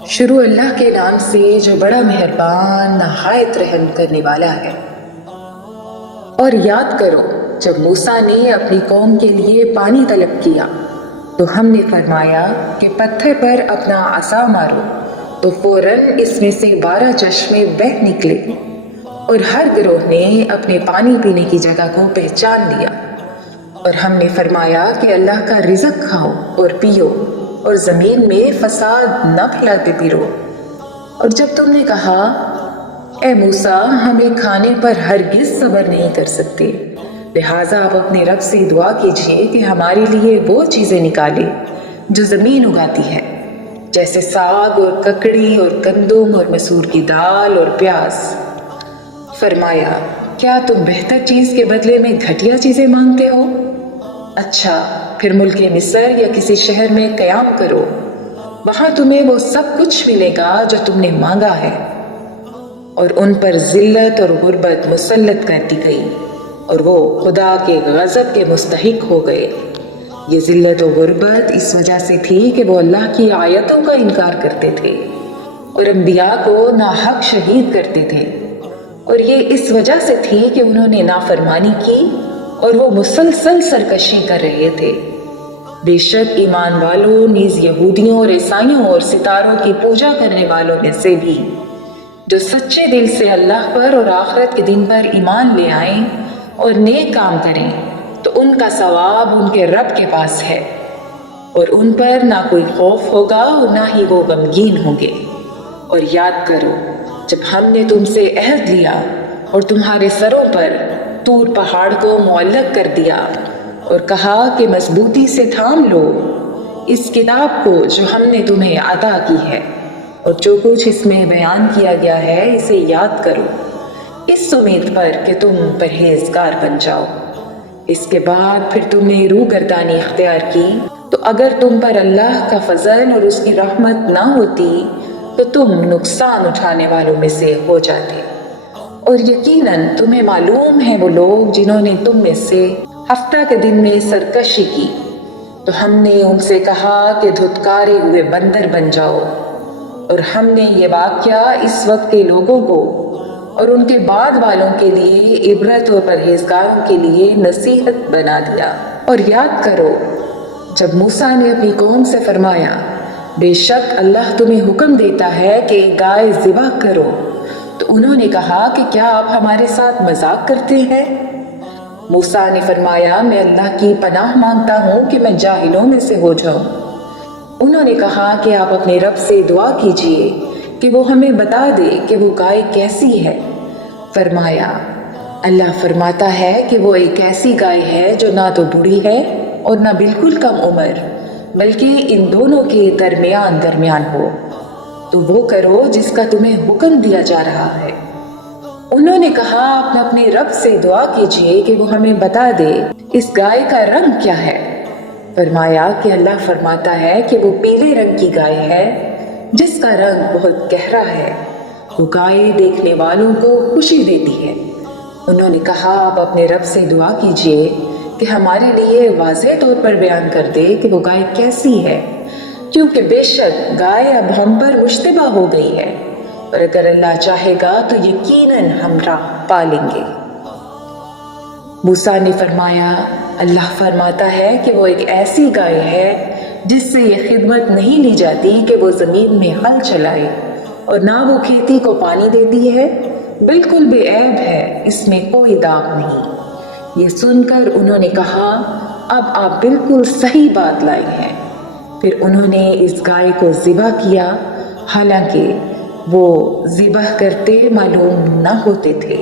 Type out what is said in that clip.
शुरू अल्लाह के नाम से जो बड़ा मेहरबान नहायत रहम करने वाला है। और याद करो जब मूसा ने अपनी कौम के लिए पानी तलब किया तो हमने फरमाया कि पत्थर पर अपना असा मारो, तो फौरन इसमें से 12 चश्मे बह निकले और हर गिरोह ने अपने पानी पीने की जगह को पहचान लिया। और हमने फरमाया कि अल्लाह का रिज़्क खाओ और पियो और ज़मीन में फसाद न फैलाते फिरो। और जब तुमने कहा ए मूसा हमें खाने पर हरगिज़ सब्र नहीं कर सकते, लिहाजा आप अपने रब से दुआ कीजिए कि हमारे लिए वो चीज़ें निकाले जो ज़मीन उगाती है, जैसे साग और ककड़ी और गंदुम और मसूर की दाल और प्याज। फरमाया क्या तुम बेहतर चीज़ के बदले में घटिया चीज़ें मांगते हो? अच्छा, फिर मुल्क मिस्र या किसी शहर में क़याम करो, वहाँ तुम्हें वो सब कुछ मिलेगा जो तुमने मांगा है। और उन पर ज़िल्लत और गुर्बत मुसल्लत कर दी गई और वो खुदा के गज़ब के मुस्तहिक हो गए। ये ज़िल्लत और गुर्बत इस वजह से थी कि वो अल्लाह की आयतों का इनकार करते थे और अंबिया को नाहक शहीद करते थे। और ये इस वजह से थी कि उन्होंने नाफरमानी की और वो मुसलसल सरकशी कर रहे थे। बेशक ईमान वालों नीज़ यहूदियों और ईसाइयों और सितारों की पूजा करने वालों में से भी जो सच्चे दिल से अल्लाह पर और आखिरत के दिन पर ईमान ले आएं और नेक काम करें, तो उनका सवाब उनके रब के पास है और उन पर ना कोई खौफ होगा और ना ही वो गमगीन होंगे। और याद करो जब हमने तुमसे अहद लिया और तुम्हारे सरों पर तूर पहाड़ को मुअल्लक कर दिया और कहा कि मजबूती से थाम लो इस किताब को जो हमने तुम्हें अता की है, और जो कुछ इसमें बयान किया गया है इसे याद करो, इस उम्मीद पर कि तुम परहेजगार बन जाओ। इसके बाद फिर तुमने रूगर्दानी इख्तियार की, तो अगर तुम पर अल्लाह का फजल और उसकी रहमत ना होती तो तुम नुकसान उठाने वालों में से हो जाते। और यकीनन तुम्हें मालूम है वो लोग जिन्होंने तुम में से हफ्ता के दिन में सरकशी की, तो हमने उनसे कहा कि धुतकारे हुए बंदर बन जाओ। और हमने ये वाक़या इस वक्त के लोगों को और उनके बाद वालों के लिए इबरत और परहेजगारों के लिए नसीहत बना दिया। और याद करो जब मूसा ने अपनी कौम से फरमाया बेशक अल्लाह तुम्हें हुक्म देता है कि गाय ज़िबा करो, तो उन्होंने कहा कि क्या आप हमारे साथ मजाक करते हैं? मूसा ने फरमाया मैं अल्लाह की पनाह मांगता हूँ कि मैं जाहिलों में से हो जाऊँ। उन्होंने कहा कि आप अपने रब से दुआ कीजिए कि वो हमें बता दे कि वो गाय कैसी है। फरमाया अल्लाह फरमाता है कि वो एक ऐसी गाय है जो ना तो बूढ़ी है और ना बिल्कुल कम उम्र, बल्कि इन दोनों के दरमियान हो, तो वो करो जिसका तुम्हें हुक्म दिया जा रहा है। उन्होंने कहा आप अपने रब से दुआ कीजिए कि वो हमें बता दे इस गाय का रंग क्या है। फरमाया कि अल्लाह फरमाता है कि वो पीले रंग की गाय है जिसका रंग बहुत गहरा है, वो गाय देखने वालों को खुशी देती है। उन्होंने कहा आप अपने रब से दुआ कीजिए कि हमारे लिए वाज़ेह तौर पर बयान कर दे कि वो गाय कैसी है, क्योंकि बेशक गाय अब हम पर मुश्तबा हो गई है, और अगर अल्लाह चाहेगा तो यकीनन हम राह पा लेंगे। मूसा ने फरमाया अल्लाह फरमाता है कि वो एक ऐसी गाय है जिससे ये खिदमत नहीं ली जाती कि वो ज़मीन में हल चलाए और ना वो खेती को पानी देती है, बिल्कुल बेऐब है, इसमें कोई दाग नहीं। ये सुनकर उन्होंने कहा अब आप बिल्कुल सही बात लाई हैं। फिर उन्होंने इस गाय को ज़िबा किया, हालांकि वो ज़िबह करते मालूम न होते थे।